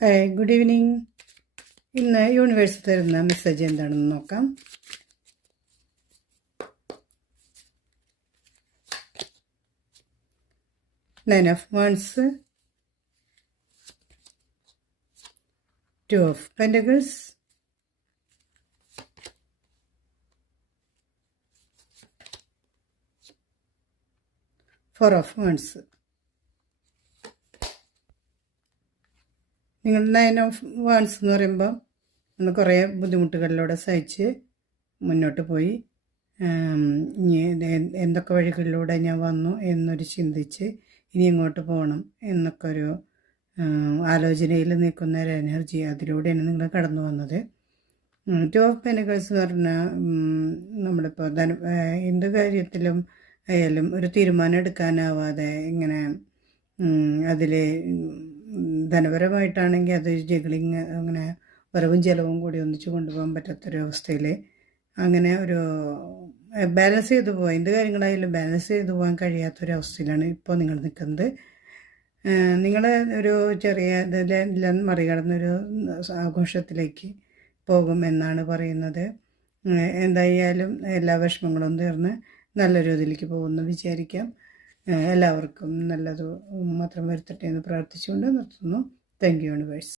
Hi, good evening. ഇന്ന് universe തരുന്ന message എന്താണെന്ന് നോക്കാം. Nine of wands, two of pentacles, four of wands. നിങ്ങൾ നയൻ ഓഫ് വാൻഡ്സ് എന്ന് പറയുമ്പോൾ നമ്മൾ കുറേ ബുദ്ധിമുട്ടുകളിലൂടെ സഹിച്ച് മുന്നോട്ട് പോയി ഇനി എന്തൊക്കെ വഴികളിലൂടെ ഞാൻ വന്നു എന്നൊരു ചിന്തിച്ച് ഇനി എങ്ങോട്ട് പോകണം എന്നൊക്കെ ഒരു ആലോചനയിൽ നിൽക്കുന്ന ഒരു എനർജി, അതിലൂടെയാണ് നിങ്ങൾ കടന്നു വന്നത്. ടു ഓഫ് പെൻറ്റക്കിൾസ് എന്ന് പറഞ്ഞാൽ നമ്മളിപ്പോൾ എന്ത് കാര്യത്തിലും ആയാലും ഒരു തീരുമാനം എടുക്കാനാവാതെ ഇങ്ങനെ അതിൽ ധനപരമായിട്ടാണെങ്കിൽ അത് ജഗ്ലിങ്, അങ്ങനെ വരവും ചിലവും കൂടി ഒന്നിച്ച് കൊണ്ടുപോകാൻ പറ്റാത്തൊരു അവസ്ഥയിൽ അങ്ങനെ ഒരു ബാലൻസ് ചെയ്തു പോകാൻ, എന്ത് കാര്യങ്ങളായാലും ബാലൻസ് ചെയ്തു പോകാൻ കഴിയാത്തൊരവസ്ഥയിലാണ് ഇപ്പോൾ നിങ്ങൾ നിൽക്കുന്നത്. നിങ്ങൾ ഒരു ചെറിയ ഇതെല്ലാം മറികടന്നൊരു ആഘോഷത്തിലേക്ക് പോകും എന്നാണ് പറയുന്നത്. എന്തായാലും എല്ലാ വിഷമങ്ങളും തീർന്ന് നല്ലൊരു ഇതിലേക്ക് പോകുമെന്ന് വിചാരിക്കാം. എല്ലാവർക്കും നല്ലത് മാത്രം വരുത്തട്ടെ എന്ന് പ്രാർത്ഥിച്ചുകൊണ്ട് നിർത്തുന്നു. Thank you universe.